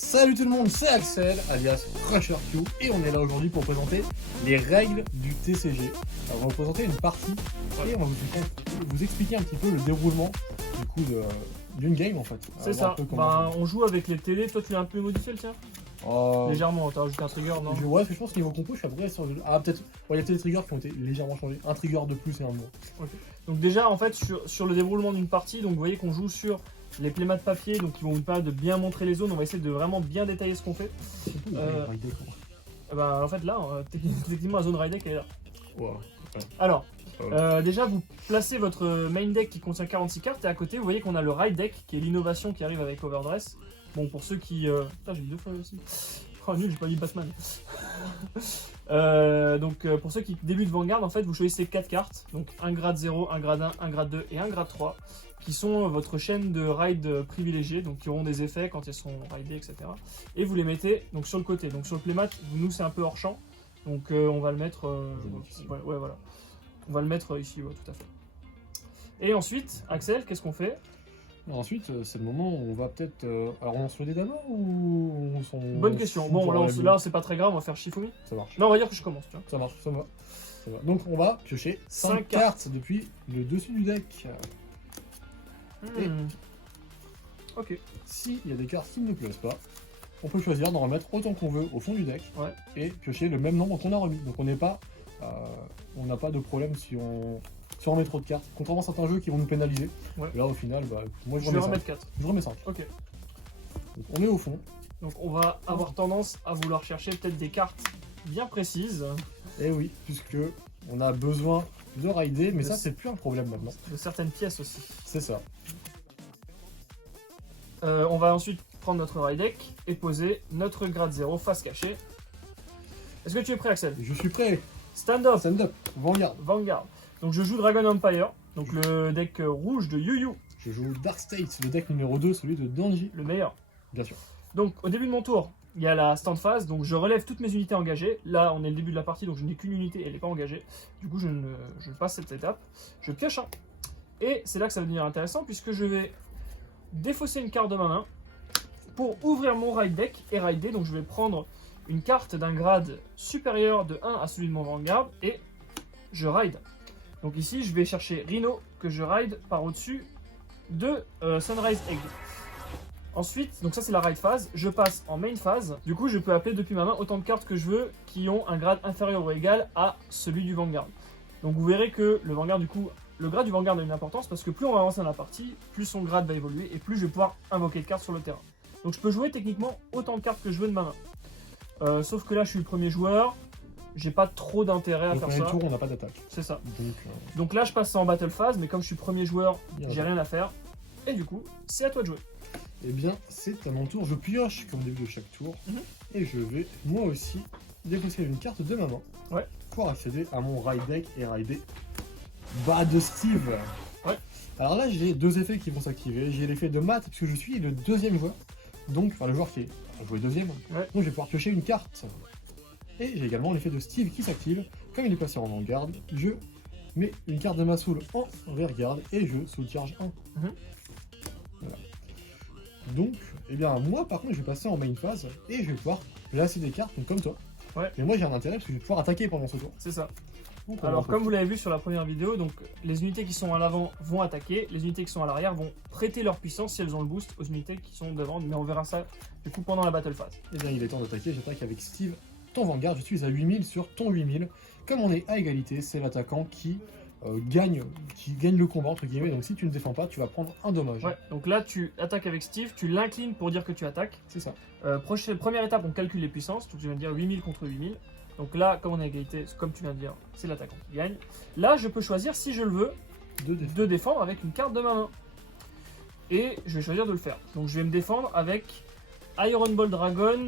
Salut tout le monde, c'est Axel, alias Crusher Q, et on est là aujourd'hui pour présenter les règles du TCG. Alors, on va vous présenter une partie et on va vous expliquer un petit peu le déroulement du coup d'une game en fait. C'est ça, on joue avec les télés, toi tu l'as un peu modifié le tien légèrement, t'as rajouté un trigger, non? Ouais, parce que je pense que niveau compo, je suis à peu près sur... Ah peut-être, il y a peut-être des triggers qui ont été légèrement changés, un trigger de plus et un de moins. Okay. Donc déjà en fait sur le déroulement d'une partie, donc vous voyez qu'on joue sur les plémas de papier, donc qui vont nous permettre de bien montrer les zones, on va essayer de vraiment bien détailler ce qu'on fait. En fait là, techniquement la zone ride deck elle est là. Wow. Ouais. Alors, déjà vous placez votre main deck qui contient 46 cartes et à côté vous voyez qu'on a le ride deck qui est l'innovation qui arrive avec Overdress. Bon pour ceux qui... Putain j'ai mis 2 fois aussi. Oh nul, j'ai pas dit Batman. Pour ceux qui débutent Vanguard, en fait vous choisissez 4 cartes, donc un grade 0, un grade 1, un grade 2 et un grade 3, qui sont votre chaîne de ride privilégiée, donc qui auront des effets quand elles sont ridées, etc. Et vous les mettez donc sur le côté, donc sur le playmat, nous c'est un peu hors champ, donc on va le mettre... voilà. On va le mettre ici, ouais, tout à fait. Et ensuite, Axel, qu'est-ce qu'on fait? Ensuite, c'est le moment où on va peut-être... Alors on lance le dé d'abord ou on s'en... Bonne question. Bon, là c'est pas très grave, on va faire Shifumi. Ça marche. Non, on va dire que je commence, tu vois. Ça marche, ça va. Donc on va piocher 5 cartes depuis le dessus du deck. Et ok. S'il y a des cartes qui ne nous plaisent pas, on peut choisir d'en remettre autant qu'on veut au fond du deck et piocher le même nombre qu'on a remis. Donc on n'est pas... on n'a pas de problème si on met trop de cartes. Contrairement à certains jeux qui vont nous pénaliser. Ouais. Là au final, moi je vais remettre 4. Je remets 5. Ok. Donc, on est au fond. Donc on va avoir tendance à vouloir chercher peut-être des cartes bien précises. Et oui, puisque on a besoin de rider, mais ça c'est plus un problème maintenant. De certaines pièces aussi. C'est ça. On va ensuite prendre notre ride deck et poser notre grade 0 face cachée. Est-ce que tu es prêt, Axel? Je suis prêt. Stand up. Stand up. Vanguard. Vanguard. Donc je joue Dragon Empire, donc le deck rouge de Yu Yu. Je joue Dark State, le deck numéro 2, celui de Danji. Le meilleur. Bien sûr. Donc au début de mon tour, il y a la stand phase, donc je relève toutes mes unités engagées. Là on est le début de la partie, donc je n'ai qu'une unité, elle n'est pas engagée. Du coup je passe cette étape, je pioche un. Et c'est là que ça va devenir intéressant, puisque je vais défausser une carte de ma main pour ouvrir mon ride deck et rider. Donc je vais prendre une carte d'un grade supérieur de 1 à celui de mon Vanguard et je ride. Donc ici je vais chercher Rhino que je ride par au-dessus de Sunrise Egg. Ensuite, donc ça c'est la ride phase, je passe en main phase. Du coup je peux appeler depuis ma main autant de cartes que je veux qui ont un grade inférieur ou égal à celui du Vanguard. Donc vous verrez que le Vanguard du coup, le grade du Vanguard a une importance parce que plus on va avancer dans la partie, plus son grade va évoluer et plus je vais pouvoir invoquer de cartes sur le terrain. Donc je peux jouer techniquement autant de cartes que je veux de ma main. Sauf que là je suis le premier joueur, j'ai pas trop d'intérêt à faire ça. Au premier tour on n'a pas d'attaque. C'est ça. Donc là je passe en battle phase, mais comme je suis premier joueur, j'ai rien à faire. Et du coup, c'est à toi de jouer. Eh bien, c'est à mon tour, je pioche comme au début de chaque tour. Et je vais, moi aussi, défausser une carte de ma main. Pour accéder à mon ride deck et rider de Steve. Alors là, j'ai 2 effets qui vont s'activer. J'ai l'effet de Matt, puisque je suis le 2e joueur. Donc, enfin le joueur qui est joué 2e. Donc je vais pouvoir piocher une carte. Et j'ai également l'effet de Steve qui s'active. Comme il est placé en Vanguard, je mets une carte de ma soul en rearguard et je soul charge 1. Voilà. Donc, eh bien, moi par contre, je vais passer en main phase et je vais pouvoir placer des cartes, donc comme toi. Mais moi j'ai un intérêt parce que je vais pouvoir attaquer pendant ce tour. C'est ça. Donc, alors comme vous l'avez vu sur la première vidéo, donc les unités qui sont à l'avant vont attaquer, les unités qui sont à l'arrière vont prêter leur puissance si elles ont le boost aux unités qui sont devant, mais on verra ça du coup pendant la battle phase. Eh bien il est temps d'attaquer, j'attaque avec Steve, ton Vanguard, je suis à 8000 sur ton 8000. Comme on est à égalité, c'est l'attaquant qui gagne le combat entre guillemets, donc si tu ne défends pas, tu vas prendre un dommage. Donc là tu attaques avec Steve, tu l'inclines pour dire que tu attaques. C'est ça. Première étape, on calcule les puissances, donc je viens de dire 8000 contre 8000. Donc là, comme on est à égalité, comme tu viens de dire, c'est l'attaquant qui gagne. Là, je peux choisir, si je le veux, de défendre avec une carte de ma main. Et je vais choisir de le faire. Donc je vais me défendre avec Iron Ball Dragon,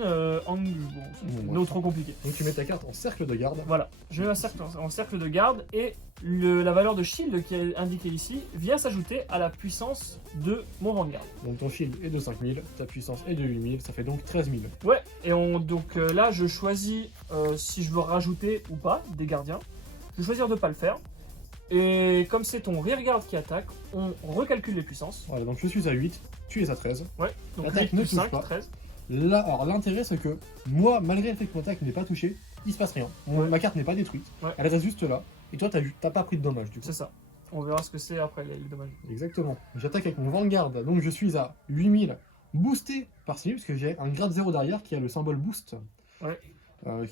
non trop compliqué. Donc tu mets ta carte en cercle de garde. Voilà, je mets en cercle de garde et la valeur de shield qui est indiquée ici vient s'ajouter à la puissance de mon Vanguard. Donc ton shield est de 5000, ta puissance est de 8000, ça fait donc 13000. Ouais, et donc là je choisis si je veux rajouter ou pas des gardiens. Je vais choisir de ne pas le faire. Et comme c'est ton rearguard qui attaque, on recalcule les puissances. Voilà, donc je suis à 8, tu es à 13. Ouais, donc l'attaque 8 ne plus touche 5, pas. 13. Là, alors l'intérêt c'est que moi, malgré le fait que mon attaque n'est pas touchée, il se passe rien. Ma carte n'est pas détruite, elle reste juste là. Et toi, t'as pas pris de dommages du coup. C'est ça. On verra ce que c'est après les dommages. Exactement. J'attaque avec mon Vanguard, donc je suis à 8000, boosté par Simi, parce que j'ai un grade 0 derrière qui a le symbole boost.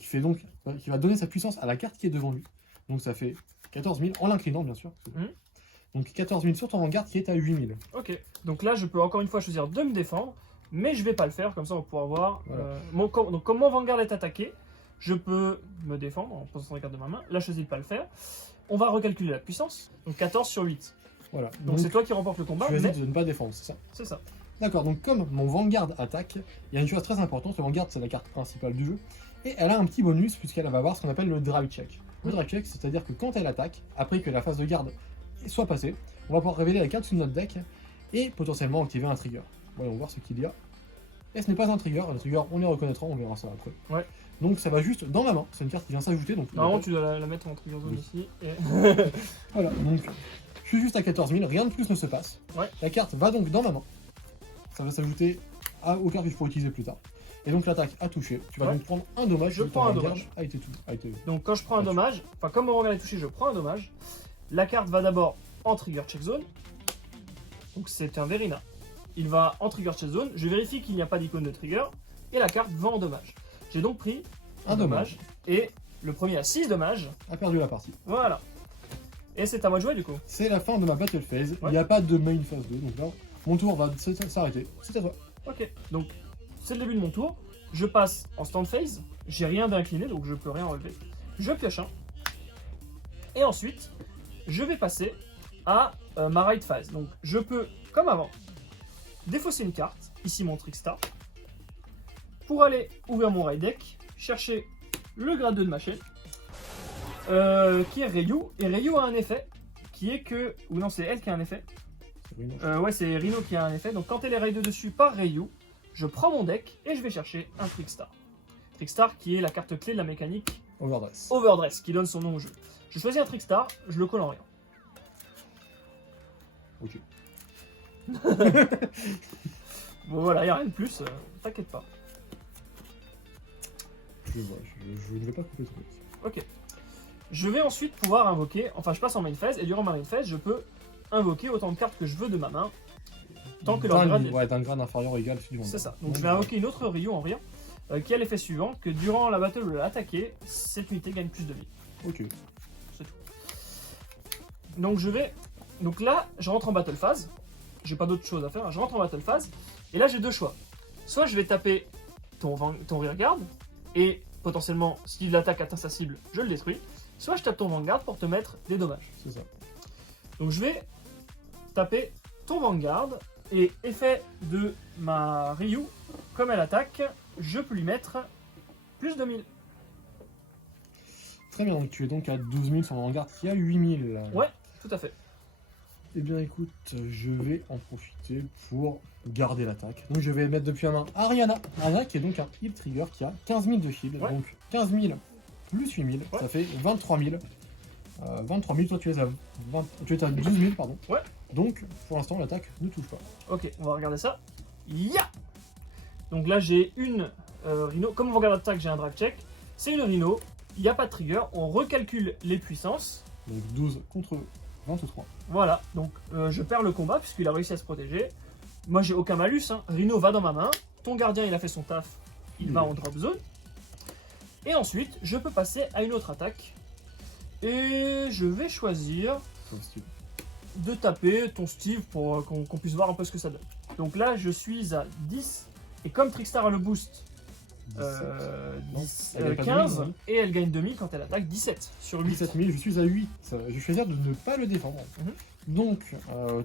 Qui va donner sa puissance à la carte qui est devant lui. Donc ça fait 14 000, en l'inclinant bien sûr. Donc 14 000 sur ton Vanguard qui est à 8000. Ok, donc là je peux encore une fois choisir de me défendre, mais je vais pas le faire, comme ça on va pouvoir voir. Donc comme mon Vanguard est attaqué, je peux me défendre en posant les cartes de ma main. Là je choisis de pas le faire. On va recalculer la puissance, donc 14 sur 8. Voilà. Donc c'est toi qui remporte le combat. Tu choisis de ne pas défendre, c'est ça? C'est ça. D'accord, donc comme mon Vanguard attaque, il y a une chose très importante, le Vanguard c'est la carte principale du jeu, et elle a un petit bonus puisqu'elle va avoir ce qu'on appelle le drive check. Le drive check, c'est-à-dire que quand elle attaque, après que la phase de garde soit passée, on va pouvoir révéler la carte sous notre deck et potentiellement activer un trigger. Voyons voir ce qu'il y a. Et ce n'est pas un trigger on les reconnaîtra, on verra ça après. Ouais. Donc ça va juste dans ma main, c'est une carte qui vient s'ajouter. Normalement tu dois la mettre en trigger zone ici. Et... voilà, donc je suis juste à 14 000, rien de plus ne se passe. La carte va donc dans ma main. Ça va s'ajouter aux cartes que je pourrai utiliser plus tard. Et donc l'attaque a touché. Tu vas donc prendre un dommage. Je prends un dommage. Donc quand je prends un dommage, enfin comme mon Vanguard est touché, je prends un dommage. La carte va d'abord en trigger check zone. Donc c'est un Verina. Il va en trigger check zone. Je vérifie qu'il n'y a pas d'icône de trigger. Et la carte va en dommage. J'ai donc pris un dommage. Et le premier à 6 dommages a perdu la partie. Voilà. Et c'est à moi de jouer du coup. C'est la fin de ma battle phase. Il n'y a pas de main phase 2. Donc là, mon tour va s'arrêter. C'est à toi. Ok. Donc c'est le début de mon tour. Je passe en stand phase. J'ai rien d'incliné donc je peux rien relever. Je pioche un. Et ensuite, je vais passer à ma ride phase. Donc je peux, comme avant, défausser une carte, ici mon Trickstar, pour aller ouvrir mon ride deck, chercher le grade 2 de ma chaîne, qui est Ryu. Et Ryu a un effet, qui est que... Ou non, c'est elle qui a un effet. Ouais, c'est Rhino qui a un effet. Donc quand elle est raid dessus par Ryu, je prends mon deck et je vais chercher un Trickstar. Trickstar qui est la carte clé de la mécanique Overdress, qui donne son nom au jeu. Je choisis un Trickstar, je le colle en rien. Ok. Bon voilà, il n'y a rien de plus, t'inquiète pas. Je vois, je ne vais pas couper le truc. Ok. Je vais ensuite pouvoir invoquer, enfin je passe en main phase, et durant ma main phase, je peux invoquer autant de cartes que je veux de ma main, tant que leur grade est... Ouais, d'un grade inférieur ou égal suivant. C'est ça. Donc je vais invoquer une autre Ryu en rien, qui a l'effet suivant, que durant la battle de l'attaquer, cette unité gagne plus de vie. Ok. C'est tout. Donc je vais... Donc là, je rentre en battle phase, j'ai pas d'autre chose à faire, je rentre en battle phase, et là j'ai deux choix. Soit je vais taper ton rearguard, et potentiellement, si l'attaque atteint sa cible, je le détruis. Soit je tape ton Vanguard pour te mettre des dommages. C'est ça. Donc je vais taper ton Vanguard, et effet de ma Ryu, comme elle attaque, je peux lui mettre plus de 1000. Très bien, donc tu es donc à 12 000 sur mon Vanguard qui a 8000. Ouais, tout à fait. Eh bien écoute, je vais en profiter pour garder l'attaque. Donc je vais mettre depuis la main Ariana. Ariana qui est donc un heal trigger qui a 15 000 de shield. Ouais. Donc 15 000 plus 8 000, ça fait 23 000. 23 000, toi tu es à 12 000, pardon. Ouais. Donc pour l'instant l'attaque ne touche pas. Ok, on va regarder ça. Ya. Donc là j'ai une Rhino. Comme on regarde l'attaque, j'ai un drive check. C'est une Rhino. Il n'y a pas de trigger. On recalcule les puissances. Donc 12 contre 23. Voilà, donc je perds le combat puisqu'il a réussi à se protéger. Moi j'ai aucun malus, hein. Rhino va dans ma main, ton gardien il a fait son taf, il va en drop zone. Et ensuite je peux passer à une autre attaque. Et je vais choisir de taper ton Steve pour qu'on puisse voir un peu ce que ça donne. Donc là je suis à 10, et comme Trickstar a le boost 15, et elle gagne 2000 quand elle attaque 17 sur 8. 17 000, je suis à 8. Je vais choisir de ne pas le défendre. Donc,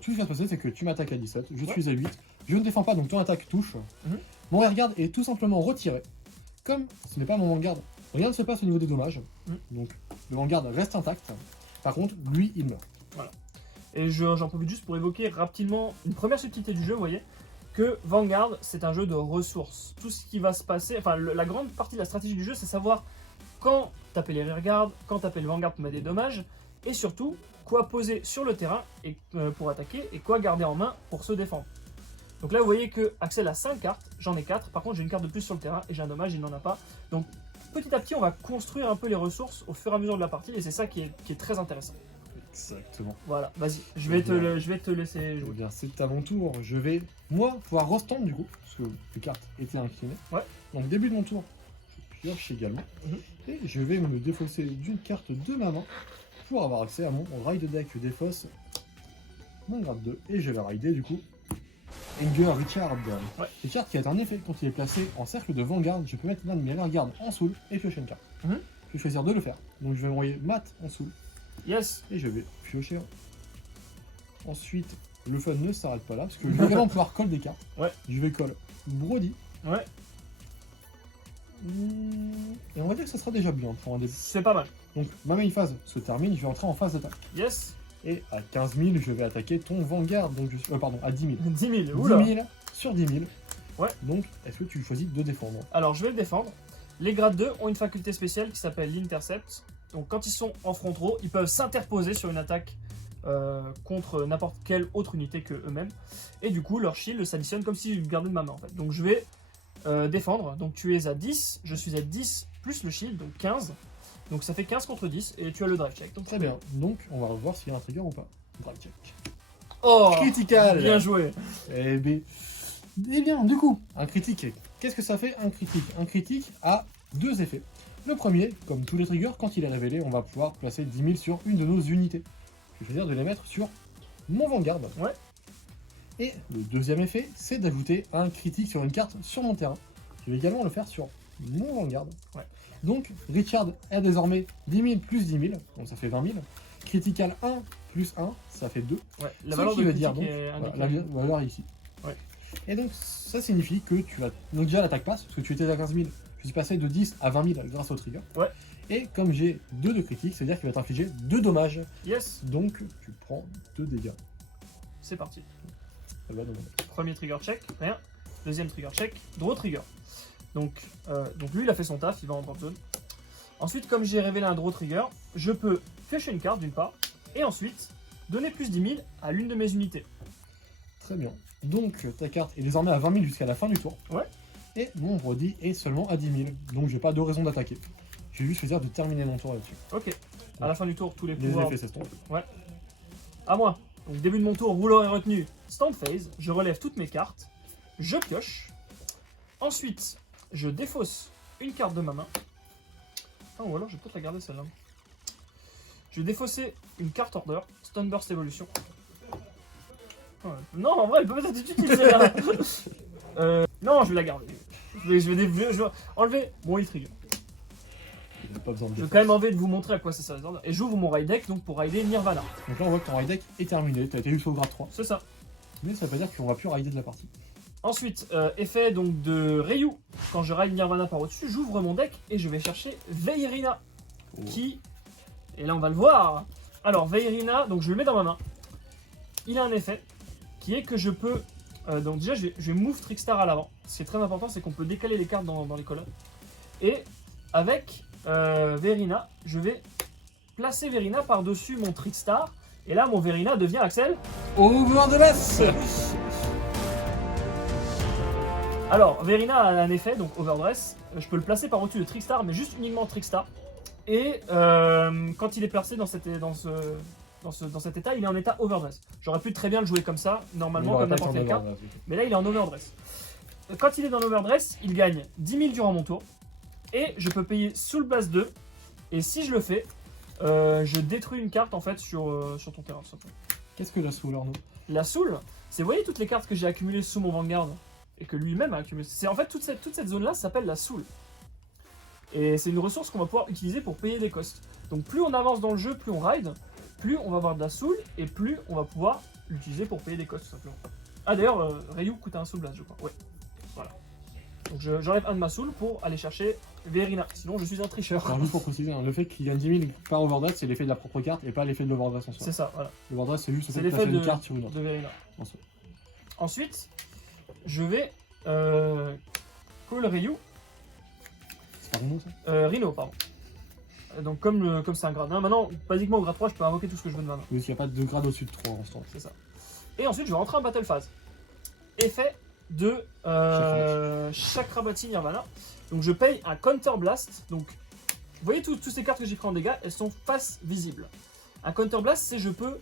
tout ce qui va se passer, c'est que tu m'attaques à 17, je suis à 8. Je ne défends pas, donc ton attaque touche. Mon rearguard est tout simplement retiré. Comme ce n'est pas mon Vanguard, rien ne se passe au niveau des dommages. Donc, le Vanguard reste intact. Par contre, lui, il meurt. Voilà. Et j'en profite juste pour évoquer rapidement une première subtilité du jeu, vous voyez, que Vanguard, c'est un jeu de ressources. Tout ce qui va se passer, enfin la grande partie de la stratégie du jeu, c'est savoir quand taper les rearguards, quand taper le Vanguard pour mettre des dommages, et surtout, quoi poser sur le terrain et, pour attaquer, et quoi garder en main pour se défendre. Donc là, vous voyez que Axel a 5 cartes, j'en ai 4. Par contre, j'ai une carte de plus sur le terrain et j'ai un dommage, il n'en a pas. Donc petit à petit, on va construire un peu les ressources au fur et à mesure de la partie et c'est ça qui est très intéressant. Exactement. Voilà, vas-y, je vais te laisser jouer. Eh bien, c'est à mon tour. Je vais, moi, pouvoir restand du coup, parce que les cartes étaient inclinées. Ouais. Donc, début de mon tour, je pioche également. Et je vais me défausser d'une carte de ma main pour avoir accès à mon ride deck. Je défausse mon grade 2 et je vais rider du coup Anger Richard. Ouais. Richard qui a un effet quand il est placé en cercle de Vanguard. Je peux mettre l'un de mes regards en soul et piocher une carte. Je vais choisir de le faire. Donc, je vais envoyer Matt en soul. Yes. Et je vais piocher. Ensuite, le fun ne s'arrête pas là, parce que je vais également pouvoir coller des cartes. Ouais. Je vais coller Brody. Ouais. Et on va dire que ça sera déjà bien pour un début. C'est pas mal. Donc, ma main phase se termine, je vais entrer en phase d'attaque. Yes. Et à 15 000, je vais attaquer ton Vanguard. Donc, je suis... pardon, à 10 000. 10 000, oula. 10 000 sur 10 000. Ouais. Donc, est-ce que tu choisis de défendre? Alors, je vais le défendre. Les grades 2 ont une faculté spéciale qui s'appelle l'Intercept. Donc quand ils sont en front row, ils peuvent s'interposer sur une attaque contre n'importe quelle autre unité que eux-mêmes. Et du coup, leur shield s'additionne comme si je gardais de ma main en fait. Donc je vais défendre. Donc tu es à 10, je suis à 10 plus le shield, donc 15. Donc ça fait 15 contre 10 et tu as le drive check. Donc très bien. Donc on va revoir s'il y a un trigger ou pas. Drive check. Oh, critical. Bien joué. Eh bien, du coup, un critique. Qu'est-ce que ça fait un critique? Un critique a deux effets. Le premier, comme tous les triggers, quand il est révélé, on va pouvoir placer 10 000 sur une de nos unités. Je vais choisir de les mettre sur mon Vanguard. Ouais. Et le deuxième effet, c'est d'ajouter un critique sur une carte sur mon terrain. Je vais également le faire sur mon Vanguard. Ouais. Donc, Richard a désormais 10 000 plus 10 000, donc ça fait 20 000. Critical 1 plus 1, ça fait 2. Ouais, la Ce valeur qui de veut dire critique donc, est indiquée. la valeur est ici. Ouais. Et donc, ça signifie que tu vas... Donc déjà, l'attaque passe, parce que tu étais à 15 000. Je suis passé de 10 à 20 000 grâce au trigger. Ouais. Et comme j'ai 2 de critique, c'est-à-dire qu'il va t'infliger 2 dommages. Yes. Donc tu prends 2 dégâts. C'est parti. Ça va demander. Premier trigger check, rien. Deuxième trigger check, draw trigger. Donc lui il a fait son taf, il va en drop zone. Ensuite, comme j'ai révélé un draw trigger, je peux piocher une carte d'une part, et ensuite donner plus 10 000 à l'une de mes unités. Très bien. Donc ta carte est désormais à 20 000 jusqu'à la fin du tour. Ouais. Et mon Brody est seulement à 10 000. Donc j'ai pas de raison d'attaquer. Je vais juste choisir de terminer mon tour là-dessus. Ok. À la fin du tour, tous les Les pouvoirs... effets s'estompent. Ouais. À moi. Donc début de mon tour, rouleur est retenu. Stand phase. Je relève toutes mes cartes. Je pioche. Ensuite, je défausse une carte de ma main. Ah, ou alors je vais peut-être la garder celle-là. Je vais défausser une carte order. Stunburst Evolution. Ouais. Non, en vrai, elle peut peut-être être utile celle-là. Non, je vais la garder. Je vais enlever mon Heal Trigger. Il n'a pas besoin de Je vais défense. quand même envie de vous montrer à quoi ça sert. Et j'ouvre mon ride deck donc pour rider Nirvana. Donc là on voit que ton ride deck est terminé. Tu as été jusqu'au grade 3. C'est ça. Mais ça veut pas dire qu'on va plus rider de la partie. Ensuite, effet donc de Ryu. Quand je ride Nirvana par au-dessus, j'ouvre mon deck et je vais chercher Veirina. Qui... Et là on va le voir. Alors Veirina, donc je le mets dans ma main. Il a un effet qui est que je peux... donc déjà je vais move Trickstar à l'avant. Ce qui est très important, c'est qu'on peut décaler les cartes dans les colonnes. Et avec Veirina, je vais placer Veirina par-dessus mon Trickstar. Et là mon Veirina devient, Axel, Overdress. Alors Veirina a un effet, donc Overdress. Je peux le placer par-dessus de Trickstar, mais juste uniquement Trickstar. Et quand il est placé dans cet état, il est en état Overdress. J'aurais pu très bien le jouer comme ça, normalement, comme n'importe quel carte. Mais là, il est en Overdress. Quand il est dans l'Overdress, il gagne 10 000 durant mon tour. Et je peux payer Soul Blast 2. Et si je le fais, je détruis une carte en fait sur ton terrain. Qu'est-ce que la Soul, Arnaud? La Soul, c'est, vous voyez toutes les cartes que j'ai accumulées sous mon Vanguard et que lui-même a accumulées. C'est en fait toute cette zone-là s'appelle la Soul. Et c'est une ressource qu'on va pouvoir utiliser pour payer des costs. Donc plus on avance dans le jeu, plus on ride, plus on va avoir de la Soul et plus on va pouvoir l'utiliser pour payer des costs tout simplement. Ah d'ailleurs, Ryu coûte un Soul Blast, je crois. Ouais. Voilà. Donc j'enlève un de ma Soul pour aller chercher Veirina. Sinon je suis un tricheur. Alors juste pour préciser, hein, le fait qu'il gagne 10 000 par Overdress, c'est l'effet de la propre carte et pas l'effet de l'Overdress en soi. C'est ça, voilà. L'Overdress, c'est juste le C'est fait de l'effet placer une carte sur une autre. de Veirina. En soi. Ensuite, je vais call Ryu. C'est pas Rhino ça? Rhino, pardon. Donc comme c'est un grade 1, maintenant, basiquement au grade 3, je peux invoquer tout ce que je veux de ma main. Oui, parce qu'il n'y a pas de grade au-dessus de 3 en ce temps. C'est ça. Et ensuite, je vais rentrer en battle phase. effet de Chakrabarti Nirvana. Donc je paye un Counter Blast. Donc vous voyez toutes ces cartes que j'ai pris en dégâts, elles sont face visible. Un Counter Blast, c'est je peux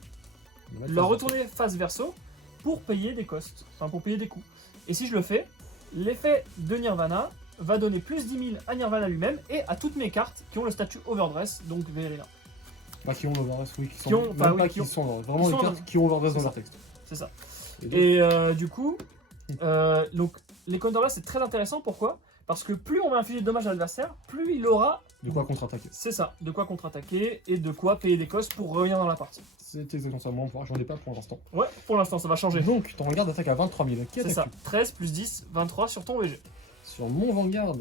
leur retourner face verso pour payer des costs, enfin pour payer des coûts. Et si je le fais, l'effet de Nirvana va donner plus 10 000 à Nirvana lui-même et à toutes mes cartes qui ont le statut Overdress, donc Verena. Bah, qui ont l'Overdress, oui, qui sont vraiment les cartes qui ont Overdress dans leur texte. C'est ça. Et du coup, donc les Counter Blast c'est très intéressant, pourquoi ? Parce que plus on va infliger de dommages à l'adversaire, plus il aura... De quoi contre-attaquer. C'est ça, de quoi contre-attaquer et de quoi payer des costs pour revenir dans la partie. C'est exactement ça, moi j'en ai pas pour l'instant. Ouais, pour l'instant ça va changer. Donc ton Vanguard attaque à 23 000. C'est ça, 13 plus 10, 23 sur ton VG. Sur mon Vanguard,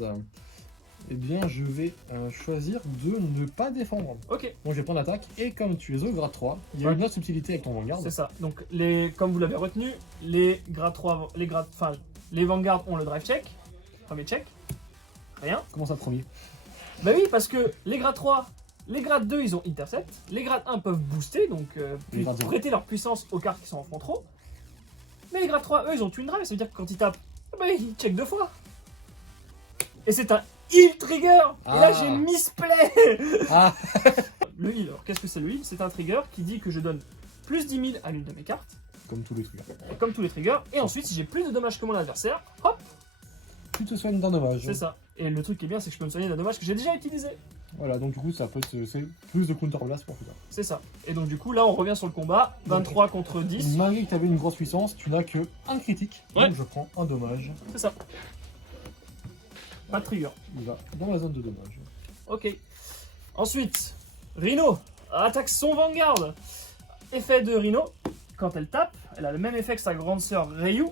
eh bien je vais choisir de ne pas défendre. Ok. Donc je vais prendre l'attaque et comme tu es au grade 3, il y a une autre subtilité avec ton Vanguard. C'est ça, donc comme vous l'avez retenu, les grades 3, les Vanguards ont le drive check, premier check, rien. Comment ça premier? Bah oui, parce que les grades 3, les grades 2 ils ont intercept, les grades 1 peuvent booster, donc prêter leur puissance aux cartes qui sont en front row. Mais les grades 3, eux ils ont twin drive, ça veut dire que quand ils tapent, bah, ils check 2 fois. Et c'est un heal trigger. Et là j'ai misplay. Le heal, alors qu'est-ce que c'est le heal? C'est un trigger qui dit que je donne plus 10 000 à l'une de mes cartes. Comme tous les triggers. Comme tous les triggers. Et ensuite si j'ai plus de dommages que mon adversaire, hop, tu te soignes d'un dommage. C'est ça. Et le truc qui est bien, c'est que je peux me soigner d'un dommage que j'ai déjà utilisé. Voilà, donc du coup, ça peut c'est plus de counter blast pour plus tard. C'est ça. Et donc du coup, là, on revient sur le combat. 23 contre 10. Malgré que tu avais une grosse puissance, tu n'as que un critique. Ouais. Donc je prends un dommage. C'est ça. Pas de trigger. Il va dans la zone de dommage. Ok. Ensuite, Rhino attaque son Vanguard. Effet de Rhino. Quand elle tape, elle a le même effet que sa grande sœur Ryu.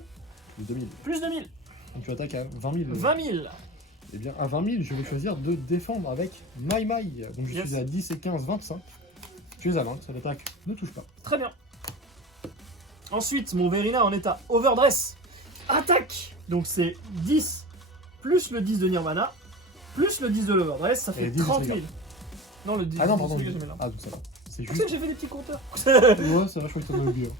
Plus 2000. Plus 2000. Donc tu attaques à 20 000. 20 000. Eh bien, à 20 000, je vais choisir de défendre avec My My. Donc je suis à 10 et 15, 25. Tu es à 20, ça l'attaque ne touche pas. Très bien. Ensuite, mon Verina en état Overdress. Attaque. Donc c'est 10 plus le 10 de Nirvana, plus le 10 de l'Overdress, ça fait 30 000. Non, le 10 ah non, pardon. Que j'ai mis là. Ah, donc ça va. C'est Tu sais juste. que j'ai fait des petits compteurs. Ouais, ça va, je crois que t'en as oublié.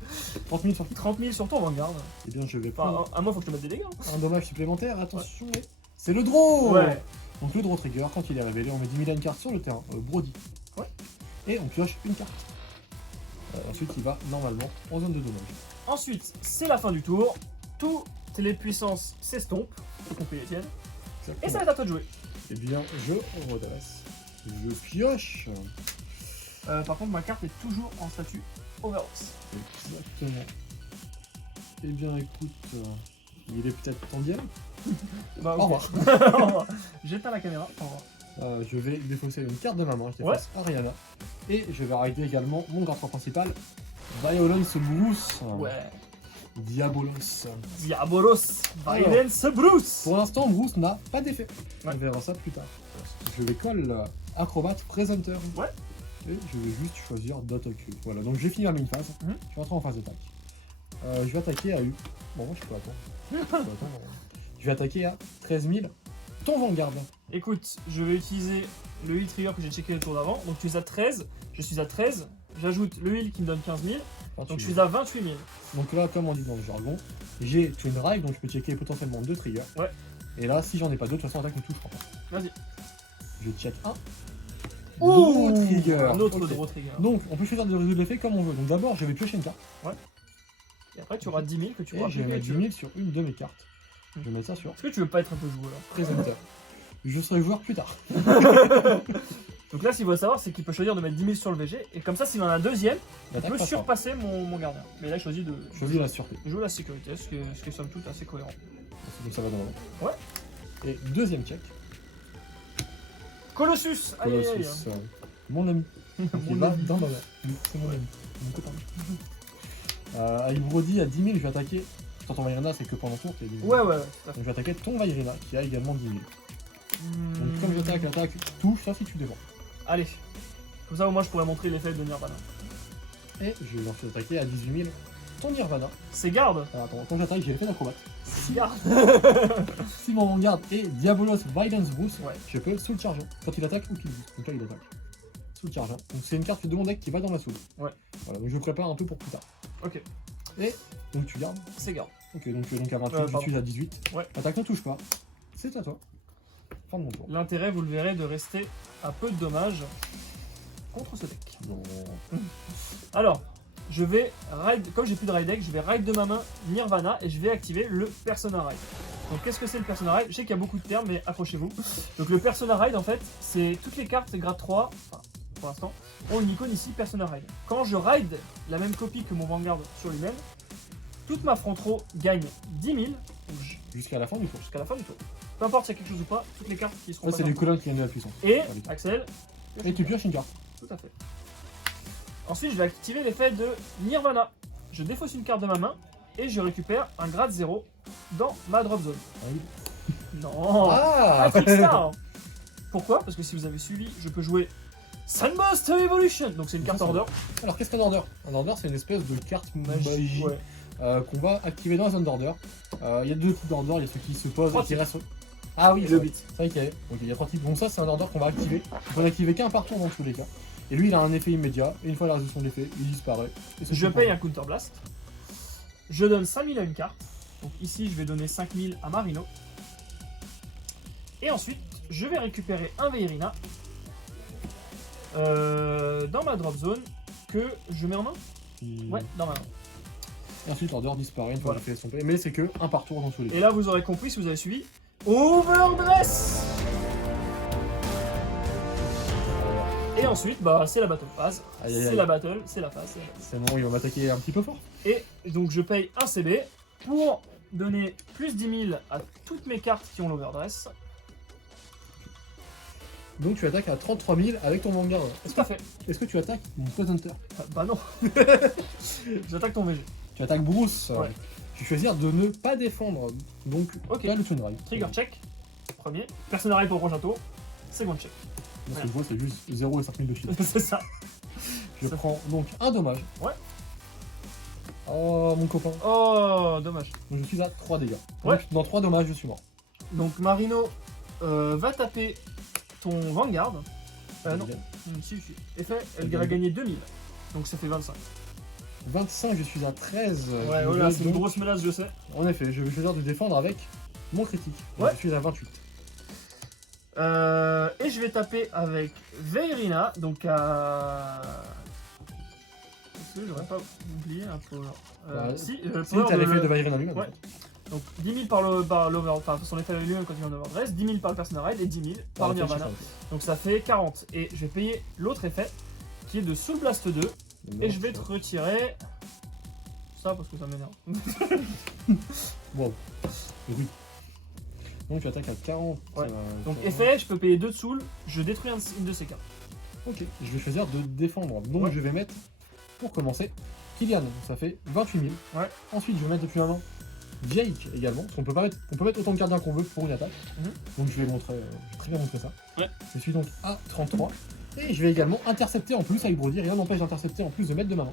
30 000 sur 30 000 sur ton Vanguard. Eh bien, je vais Enfin, prendre à moi, faut que je te mette des dégâts. un dommage supplémentaire. Attention, c'est le draw. Ouais. Donc le draw trigger, quand il est révélé, on met 10 000 à une carte sur le terrain, Brody. Ouais. Et on pioche une carte. Ensuite, il va normalement en zone de dommage. Ensuite, c'est la fin du tour. Toutes les puissances s'estompent, y compris les tiennes. Exactement. Et ça va être à toi de jouer. Eh bien, je redresse. Je pioche. Par contre, ma carte est toujours en statut Overdress. Exactement. Eh bien, écoute, il est peut-être temps d'y aller. Bah, Au okay. revoir. Au revoir. J'éteins la caméra. Au revoir. Je vais défausser une carte de ma main qui est face à Ariana. Et je vais arrêter également mon garde principal, Violence Bruce. Ouais. Diabolos. Diabolos. Violence Bruce. Pour l'instant, Bruce n'a pas d'effet. Ouais. On verra ça plus tard. Je vais coller Acrobat Presenter. Ouais. Et je vais juste choisir d'attaquer. Voilà, donc j'ai fini ma main phase. Je vais rentrer en phase d'attaque. Je vais attaquer à U. Bon, moi je peux attendre. Je vais attaquer à 13 000. Ton Vanguard. Écoute, je vais utiliser le heal trigger que j'ai checké le tour d'avant. Donc tu es à 13, je suis à 13. J'ajoute le heal qui me donne 15 000. Donc je suis à 28 000. Donc là, comme on dit dans le jargon, j'ai Twin Drive, donc je peux checker potentiellement 2 triggers. Ouais. Et là, si j'en ai pas d'autres, de toute façon, l'attaque ne touchera pas. Vas-y. Je check un. Ouh, trigger. Un autre Okay. draw trigger. Donc, on peut choisir de résoudre l'effet comme on veut. Donc d'abord, je vais piocher une carte. Et après, tu auras 10 000 que tu Et pourras je vais mettre 10 000 sur une de mes cartes. Je vais mettre ça sur Est-ce que tu veux pas être un peu joueur là? Presenter. Je serai joueur plus tard. Donc là, ce qu'il faut savoir, c'est qu'il peut choisir de mettre 10 000 sur le VG. Et comme ça, s'il en a un deuxième, il L'attaque peut passera. surpasser mon gardien. Mais là, il choisit de Choisis la sûreté. jouer la sécurité, ce qui est somme toute assez cohérent. Donc ça va dans l'ordre. Ouais. Et deuxième check. Colossus. Aïe, aïe, aïe. Colossus, mon ami. Donc il Mon va ami. dans ma main. C'est mon ami. Mon copain. Avec Brody à 10 000, je vais attaquer. Quand ton Vairina, c'est que pendant tour, t'es 10 000. Ouais. Donc je vais attaquer ton Vairina qui a également 10 000. Donc comme j'attaque, l'attaque touche, ça si tu défends. Allez. Comme ça, au moins, je pourrais montrer l'effet de Nirvana. Et je vais lancer attaquer à 18 000 ton Nirvana. C'est garde. Alors attends, quand j'attaque, j'ai l'effet d'acrobate. C'est garde. Si mon Vanguard est Diabolos Violence Boost, Ouais. je peux soul charger quand il attaque ou qu'il boost. Donc là il attaque. Soul charger. Donc c'est une carte de mon deck qui va dans la soul. Ouais. Voilà, donc je prépare un peu pour plus tard. Ok. Et donc tu gardes. C'est garde. Ok, donc à 28, je suis à 18. Ouais. Attaque ne touche pas. C'est à toi. Fin de mon tour. L'intérêt, vous le verrez, de rester à peu de dommages contre ce deck. Non. Alors, je vais ride, comme j'ai plus de ride deck, je vais ride de ma main Nirvana et je vais activer le Persona Ride. Donc qu'est-ce que c'est le Persona Ride? Je sais qu'il y a beaucoup de termes, mais accrochez-vous. Donc le Persona Ride, en fait, c'est toutes les cartes grade 3, enfin, pour l'instant, ont une icône ici, Persona Ride. Quand je ride la même copie que mon Vanguard sur lui-même, toute ma front row gagne 10 000 Jusqu'à la fin du tour. jusqu'à la fin du tour. Peu importe s'il y a quelque chose ou pas, toutes les cartes qui seront Ça, c'est passées les en colonnes qui gagnent de la puissance. Et, Allez. Axel, Et tu pioches une carte. tout à fait. Ensuite, je vais activer l'effet de Nirvana. Je défausse une carte de ma main et je récupère un grade 0 dans ma drop zone. Ah oui. Non, Ah Trickstar. Pourquoi? Parce que si vous avez suivi, je peux jouer Sunburst Evolution. Donc c'est une carte order. Alors qu'est-ce qu'un order? Un order, c'est une espèce de carte magie Ouais. qu'on va activer dans la zone d'order. Il y a deux types d'order, il y a ceux qui se posent Trois et qui types. restent. Ah oui, Et c'est le vrai. beat. C'est vrai qu'il y avait. Ok, il y a trois types. Donc ça, c'est un order qu'on va activer. On peut l'activer qu'un par tour dans tous les cas. Et lui, il a un effet immédiat. Et une fois la résolution de l'effet, il disparaît. Et c'est Je tout paye pour un Counter Blast. Je donne 5000 à une carte. Donc ici, je vais donner 5000 à Marino. Et ensuite, je vais récupérer un Veirina dans ma drop zone que je mets en main. lui. Ouais, dans ma main. Et ensuite, l'order disparaît une fois Voilà. qu'il fait son play. Mais c'est que un par tour dans tous les cas. Et là, vous aurez compris si vous avez suivi. Overdress. Et ensuite, bah, c'est la battle phase. Aïe, aïe, C'est aïe. la battle, c'est la phase. C'est bon, il va m'attaquer un petit peu fort. Et donc, je paye un CB pour donner plus 10 000 à toutes mes cartes qui ont l'overdress. Donc tu attaques à 33 000 avec ton Vanguard. Tout à fait. Est-ce que tu attaques mon Poison Hunter? Bah non. J'attaque ton VG. Tu attaques Bruce. Ouais. Tu choisir de ne pas défendre. Donc, Ok. là, le Sunrise. Trigger check. Premier. Persona Ride pour le prochain tour. Second check. Parce que je vois, c'est juste 0 et 5000 de shield. C'est ça. Je prends donc un dommage. Ouais. Oh, mon copain. Oh, dommage. Donc, je suis à 3 dégâts. Ouais. Donc, dans 3 dommages, je suis mort. Donc Marino va taper ton Vanguard. Non. Si. Effet, elle va gagner 2000. Donc ça fait 25. 25, je suis à 13. Ouais, Je voilà, vais c'est une donc- grosse menace, je sais. En effet, je vais choisir de défendre avec mon critique. Donc, Ouais. Je suis à 28. Et je vais taper avec Veirina, donc à... Est-ce que j'aurais pas oublié un peu Bah, Si, Si, power t'as de- l'effet de Vairina lui-même. Ouais. Donc 10 000 par l'over, enfin son effet lui-même quand il est en overdress, 10 000 par le Persona Ride et 10 000 par Nirvana. Donc ça fait 40. Et je vais payer l'autre effet qui est de Soul Blast 2. Et je vais te retirer ça parce que ça m'énerve. Wow. Oui. Donc tu attaques à 40. Ouais. Donc 40. effet, je peux payer 2 de Soul, je détruis une de ces cartes. Ok, je vais choisir de défendre. Donc Ouais. je vais mettre, pour commencer, Kylian. Donc ça fait 28 000. Ouais. Ensuite, je vais mettre depuis un an Jake également. Parce qu'on peut, on peut mettre autant de gardiens qu'on veut pour une attaque. Mhm. Donc je vais montrer, je vais très bien montrer ça. Ouais. Je suis donc à 33. Et je vais également intercepter en plus avec Brody. Rien n'empêche d'intercepter en plus de mettre de ma main.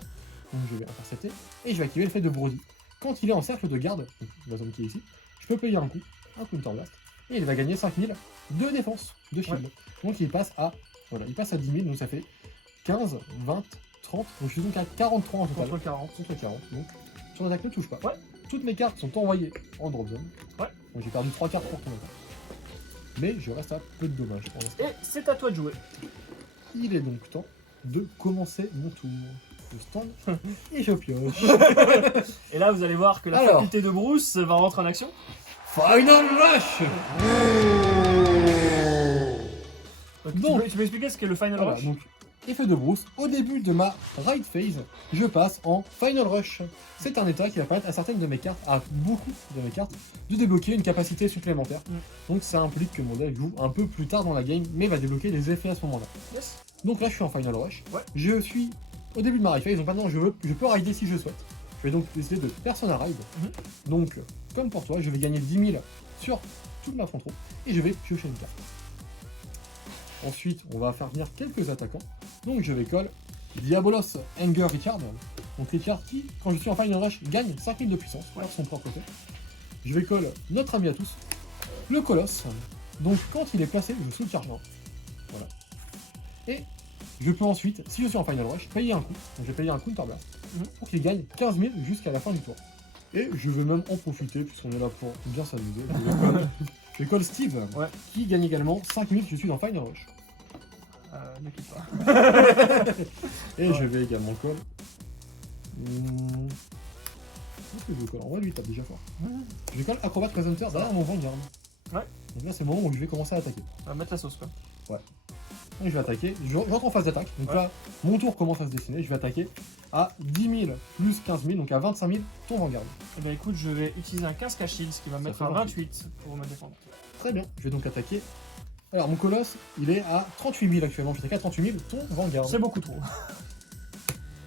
Donc je vais intercepter. Et je vais activer l'effet de Brody. Quand il est en cercle de garde, donc la zone qui est ici, je peux payer un coup, un Counter Blast. Et il va gagner 5000 de défense, de shield. Ouais. Donc il passe à, voilà, il passe à 10 000. Donc ça fait 15, 20, 30. Donc je suis donc à 43 en total. Contre 40. Contre 40. Donc son attaque ne touche pas. Ouais. Toutes mes cartes sont envoyées en drop zone. Ouais. Donc j'ai perdu 3 cartes pour ton attaque. Mais je reste à peu de dommages pour l'instant. Et c'est à toi de jouer. Il est donc temps de commencer mon tour. Je stand et je pioche. Et là, vous allez voir que la Alors. faculté de Bruce va rentrer en action. Final Rush. Donc. Tu peux expliquer ce qu'est le Final Voilà, Rush? donc effet de Bruce. Au début de ma ride phase, je passe en Final Rush. C'est un état qui va permettre à certaines de mes cartes, à beaucoup de mes cartes, de débloquer une capacité supplémentaire. Donc ça implique que mon deck joue un peu plus tard dans la game, mais va débloquer des effets à ce moment-là. Yes. Donc là je suis en Final Rush. Ouais. Je suis au début de ma ride phase, donc maintenant je peux rider si je souhaite. Je vais donc décider de Persona Ride. Donc, comme pour toi, je vais gagner 10 000 sur toute ma front row et je vais piocher une carte. Ensuite, on va faire venir quelques attaquants. Donc je vais call Diabolos Anger Richard. Donc Richard qui, quand je suis en Final Rush, gagne 5000 de puissance par son propre côté. Je vais call notre ami à tous, le Colosse. Donc quand il est placé, je sous-charge un. Voilà. Et je peux ensuite, si je suis en Final Rush, payer un coup. Donc je vais payer un Counter Blast pour qu'il gagne 15 000 jusqu'à la fin du tour. Et je vais même en profiter, puisqu'on est là pour bien s'amuser. Je call Steve, qui gagne également 5000 si je suis dans Final Rush. Ne quitte pas. Et je vais également call. Qu'est-ce que je vais call? En vrai, lui, il tape déjà fort. Je vais call Acrobat Presenter derrière mon Vanguard. Ouais. Donc là, c'est le moment où je vais commencer à attaquer. On va mettre la sauce, quoi. Ouais. Donc je vais attaquer. Je rentre en phase d'attaque. Donc là, mon tour commence à se dessiner. Je vais attaquer à 10 000 plus 15 000, donc à 25 000 ton Vanguard. Eh ben écoute, je vais utiliser un 15k shield, ce qui va me mettre à 28 pour me défendre. Très bien. Je vais donc attaquer. Alors, mon colosse, il est à 38 000 actuellement. Je vais attaquer à 38 000 ton Vanguard. C'est beaucoup trop.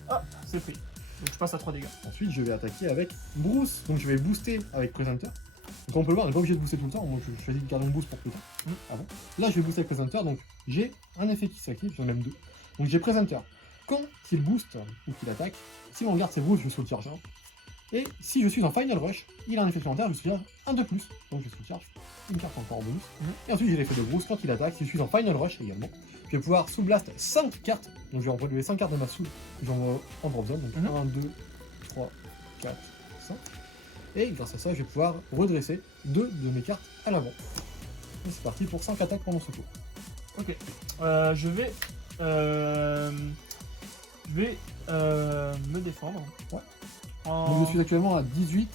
Ah, c'est pris. Donc je passe à 3 dégâts. Ensuite, je vais attaquer avec Bruce. Donc je vais booster avec Presenter. Donc on peut le voir, on n'est pas obligé de booster tout le temps. Moi, je choisis de garder mon boost pour plus tard. Avant. Là, je vais booster avec Presenter. Donc j'ai un effet qui s'active, j'en ai même deux. Donc j'ai Presenter. Quand il booste ou qu'il attaque, si mon garde c'est Bruce, je soul charge 1. Et si je suis en Final Rush, il a un effet supplémentaire, je soul charge un de plus. Donc je soul charge une carte encore en bonus. Et ensuite j'ai l'effet de Bruce quand il attaque. Si je suis en Final Rush également, je vais pouvoir soul blast 5 cartes. Donc je vais enlever 5 cartes de ma soul que j'envoie en drop zone. Donc 1, 2, 3, 4, 5. Et grâce à ça, je vais pouvoir redresser 2 de mes cartes à l'avant. Et c'est parti pour 5 attaques pendant ce tour. Ok. Je vais me défendre. Ouais. Donc je suis actuellement à 18,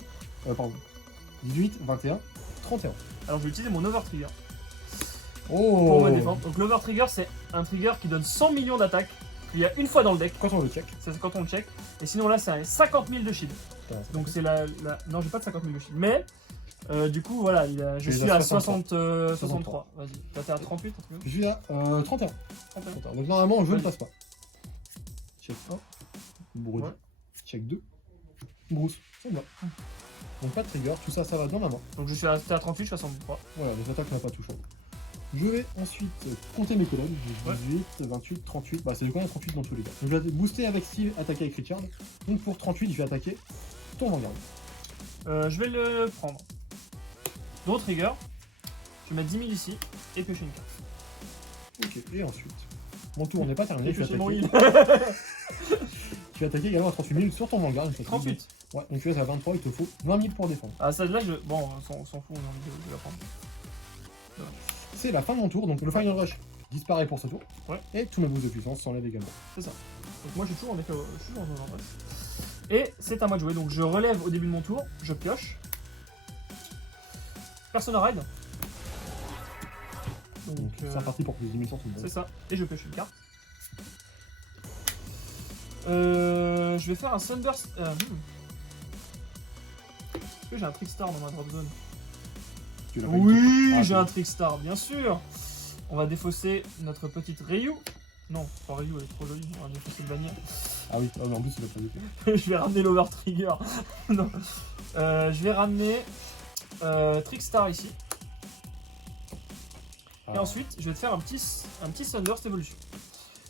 21, 31. Alors je vais utiliser mon Over Trigger Oh pour me défendre. Donc l'Over Trigger, c'est un trigger qui donne 100 millions d'attaques. Il y a une fois dans le deck. Quand on le check. C'est quand on le check. Et sinon là, c'est un 50 000 de shield. Donc c'est la... Non, j'ai pas de 50 000 de shield. Mais du coup, voilà, je suis à 63. Vas-y. T'es à 38 Je suis à 31. Donc normalement, je ne passe pas. Check 1. Brody. Check 2. Bruce. C'est bon. Donc pas de trigger. Tout ça, ça va dans ma main. Donc je suis à 38, je suis à 63. Voilà, les attaques n'ont pas touché. Je vais ensuite compter mes colonnes. 18, 28, 38. Bah, c'est quand même 38 dans tous les cas. Donc je vais booster avec Steve, attaquer avec Richard. Donc pour 38, je vais attaquer ton Vanguard. Je vais le prendre. Gros trigger. Je vais mettre 10 000 ici et piocher une carte. Ok, et ensuite, mon tour n'est pas terminé. Je vais attaquer. Tu vas attaquer également à 38 000 sur ton Vanguard. 38. Ouais, donc tu es à 23, il te faut 20 000 pour défendre. Ah, ça là, bon, on s'en fout, on a envie de la prendre. C'est la fin de mon tour, donc le Final Rush disparaît pour ce tour. Ouais. Et tous mes boosts de puissance s'enlèvent également. C'est ça. Donc moi, je suis toujours je suis dans un endroit. Et c'est à moi de jouer, donc je relève au début de mon tour, je pioche. Persona Ride. Donc c'est reparti pour plus de 10 000 sur tout le monde. C'est ça. Et je pioche une carte. Je vais faire un Sunburst. Est-ce que j'ai un Trickstar dans ma drop zone? Oui, j'ai un Trickstar, bien sûr. On va défausser notre petite Ryu. Non, pas Ryu, elle est trop jolie. On va défausser le bannière. Ah oui, mais en plus, il va pas Je vais ramener l'Over Trigger. Non. Je vais ramener Trickstar ici. Et ensuite, je vais te faire un petit Sunburst Evolution.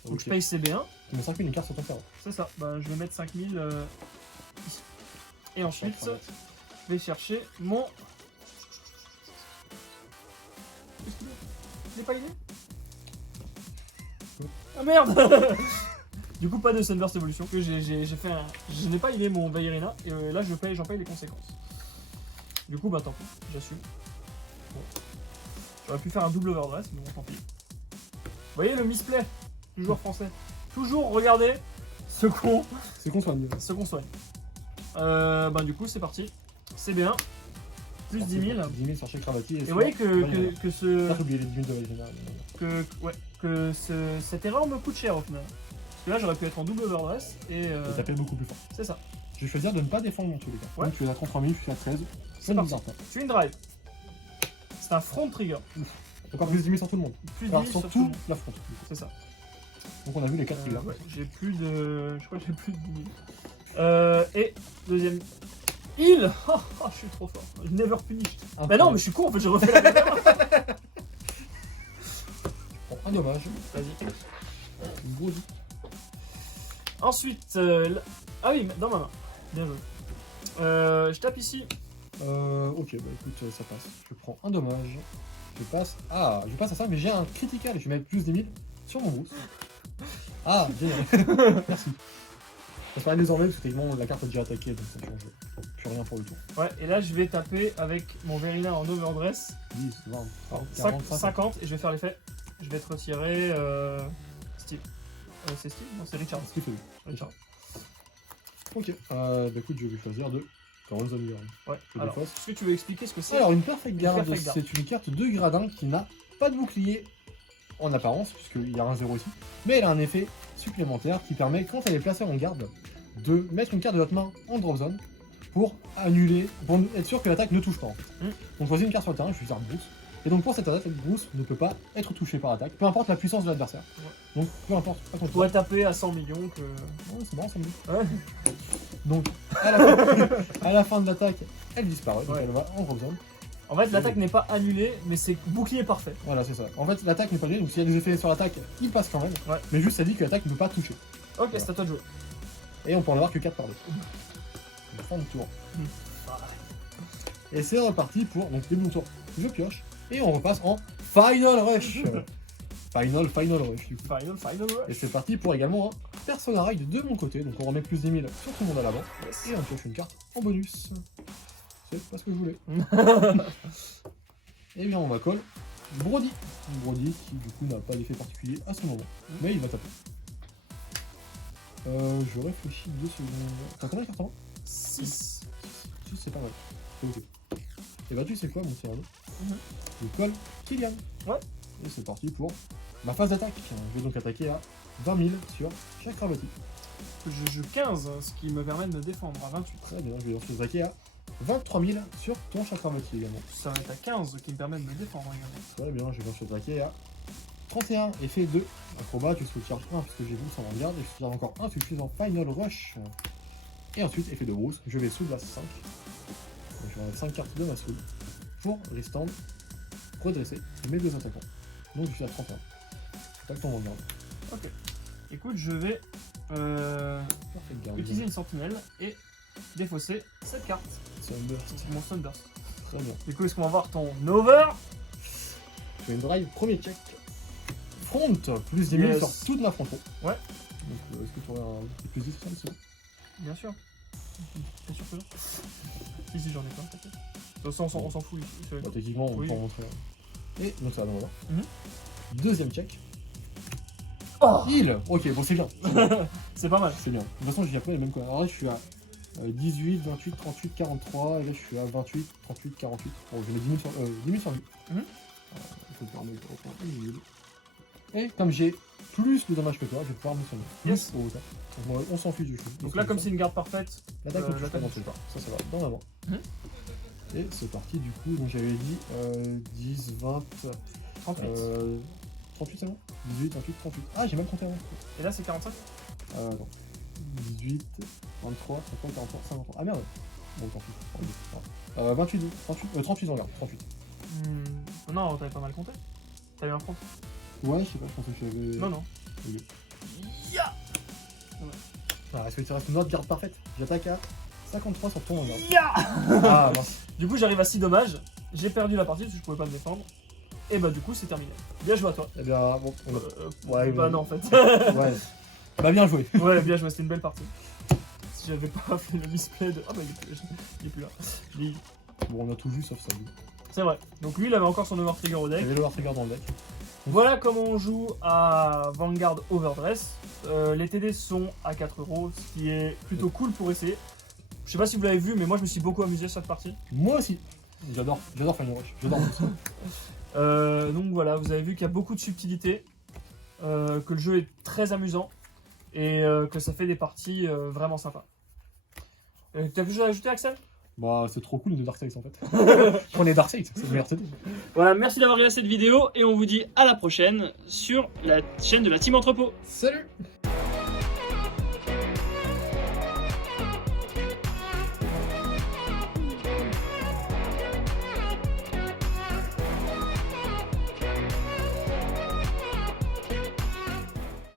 Donc je paye CB1. Tu mets 5000 une carte sur ton terrain. C'est ça. Bah, je vais mettre 5000 ici. Et ensuite, je vais chercher mon... Il n'est pas idée? Ah merde. Du coup, pas de Sunburst Evolution. Que j'ai fait un... Je n'ai pas idée mon Vairina. Et là, j'en paye les conséquences. Du coup, bah tant pis. J'assume. Bon. J'aurais pu faire un double overdress, mais bon, tant pis. Vous voyez le misplay du joueur français. Toujours regarder ce qu'on soigne. Bah du coup c'est parti. CB1 plus 10 000. 10 000 sur chaque Cravati. Et vous voyez que ce... T'as oublié les 10 000 de Vairina. Que cette erreur me coûte cher au final. Parce que là j'aurais pu être en double overdress et... taper beaucoup plus fort. C'est ça. Je vais choisir de ne pas défendre dans tous les cas. Ouais. Donc tu es à 33 000, je suis à 13. C'est parti. Twin Drive. C'est un front trigger. Encore plus 10 000 sur tout le monde. Plus 10 000 sur tout la front. C'est ça. Donc on a vu les 4 triggers. Ouais, j'ai plus de... Je crois que j'ai plus de 10 000. Et deuxième... Heal. Je suis trop fort. Never punished. Bah non, mais je suis con en fait, j'ai refait la même erreur. Bon, un dommage. Vas-y. Gros. Ensuite... Ah oui, dans ma main. Bien joué. Je tape ici. Ok, bah écoute, ça passe. Je prends un dommage. Je passe à 5, mais j'ai un critical. Je vais mettre plus 10 000 sur mon boost. Ah, génial. Merci. Ça se paraît désormais parce que techniquement la carte a déjà attaqué, donc ça change plus rien pour le tour. Ouais, et là je vais taper avec mon Verina en overdress. 10, 20, 30, 40, 50 et je vais faire l'effet. Je vais te retirer Steve. C'est Steve? Non, c'est Richard. Steve, Richard. Ok, bah écoute, je vais choisir de Command Zone Guard. Ouais, Je alors, défausse. est-ce que tu veux expliquer ce que c'est? Alors, une Perfect Guard, Perfect Guard. c'est une carte de gradin qui n'a pas de bouclier en apparence, puisqu'il y a un 0 ici, mais elle a un effet supplémentaire qui permet, quand elle est placée en garde, de mettre une carte de votre main en drop zone pour annuler, pour être sûr que l'attaque ne touche pas. En fait. Donc, choisis une carte sur le terrain, je vais faire Bruce. Et donc, pour cette attaque, Bruce ne peut pas être touché par attaque, peu importe la puissance de l'adversaire. Ouais. Donc, peu importe. On pourrait taper à 100 millions que. Ouais, c'est marrant, ça me dit. Ouais. Donc, à la fin de l'attaque, elle disparaît, donc elle va en drop zone. En fait, l'attaque n'est pas annulée, mais c'est bouclier parfait. Voilà, c'est ça. En fait, l'attaque n'est pas annulée, donc s'il y a des effets sur l'attaque, il passe quand même. Ouais. Mais juste, ça dit que l'attaque ne peut pas toucher. Ok, voilà. C'est à toi de jouer. Et on peut en avoir que 4 par deux. Fin de tour. Et c'est reparti pour, donc début de tour, je pioche, et on repasse en Final Rush. Final Rush, du coup. Final Rush. Et c'est parti pour également un Persona Ride de mon côté, donc on remet plus 10 000 sur tout le monde à l'avant, et on pioche une carte en bonus. C'est pas ce que je voulais. Et bien on va call Brody. Brody qui du coup n'a pas d'effet particulier à ce moment, mais il va taper. Je réfléchis 2 secondes. T'as combien de cartes en main? 6. 6 c'est pas mal. C'est ok. Et bah tu sais quoi mon Cyrano? Je colle Kylian. Ouais. Et c'est parti pour ma phase d'attaque. Je vais donc attaquer à 20 000 sur chaque Chakravarti. Je joue 15, ce qui me permet de me défendre à 28. Très bien, je vais donc attaquer à 23 000 sur ton Chakravarti également. Ça va être à 15, qui me permet de me défendre également. Très bien, je vais donc attaquer à 31, effet 2. Acrobat, tu soutiens 1 puisque j'ai vu sans garde, et je soutiens encore 1, tu suis en Final Rush. Et ensuite, effet de Bruce, je vais sous la 5. Donc je vais enlever 5 cartes de ma soul pour restand, redresser mes 2 attaquants. Donc je suis à 31. Attaque ton garde. Ok. Écoute, je vais utiliser une sentinelle et défausser cette carte. Sunburst. C'est mon Sunburst. Très bien. Du coup, est-ce qu'on va voir ton over? Je vais une drive, premier check. Front, plus 10 000 sur toute ma front. Ouais. Donc est-ce que tu aurais un plus 10 sur le second? Bien sûr. Bien sûr que non. Si, j'en ai pas. De toute façon, on s'en fout. Bah, techniquement, on peut en montrer. Et donc ça va dans là. Deuxième check. Oh, Heal. Ok, bon c'est bien. c'est pas mal. C'est bien. De toute façon, j'ai appris les mêmes quoi. Alors là, je suis à 18, 28, 38, 43. Et là, je suis à 28, 38, 48. Bon, je mets 10 000 sur lui. Il faut pouvoir mettre au point 1 000. Et comme j'ai plus de dommages que toi, je vais pouvoir me soigner. Yes. Donc, bon, on s'en fiche du coup. Donc là, comme c'est une garde parfaite, l'attaque ne touche pas dans tout cas. Ça va dans l'avant. Et c'est parti du coup. Donc j'avais dit 10, 20, 38. 38 c'est bon? 18, 28, 38. Ah, j'ai même compté avant. Et là, c'est 45? Attends. 18, 23, 33, 43, 53. Ah merde. Bon, tant pis. 28, 38 en garde. 38. Non, t'avais pas mal compté. T'as eu un front. Ouais, je sais pas, je pensais que j'avais. Non. Okay. Yeah. Alors, est-ce que tu restes une autre garde parfaite? J'attaque à 53 sur ton garde. Yeah. Ah, mince. Du coup, j'arrive à 6 dommages. J'ai perdu la partie parce que je pouvais pas me défendre. Et bah, du coup, c'est terminé. Bien joué à toi. Eh bien, bon. Ouais, bah, non, en fait. Ouais. Bah, bien joué. Ouais, bien joué, c'était une belle partie. Si j'avais pas fait le misplay de. Ah, bah, il est plus là. Bon, on a tout vu sauf ça. C'est vrai. Donc, lui, il avait encore son Over Trigger au deck. Il avait l'Over Trigger dans le deck. Voilà comment on joue à Vanguard Overdress. Les TD sont à 4 €, ce qui est plutôt cool pour essayer. Je sais pas si vous l'avez vu, mais moi je me suis beaucoup amusé sur cette partie. Moi aussi. J'adore Final Rush. J'adore. Donc voilà, vous avez vu qu'il y a beaucoup de subtilités, que le jeu est très amusant et que ça fait des parties vraiment sympas. T'as quelque chose à ajouter, Axel? Bah, c'est trop cool de Dark Sides en fait. Prenez Dark Sides, c'est le meilleur TD. Voilà, merci d'avoir regardé cette vidéo et on vous dit à la prochaine sur la chaîne de la Team Entrepôt. Salut!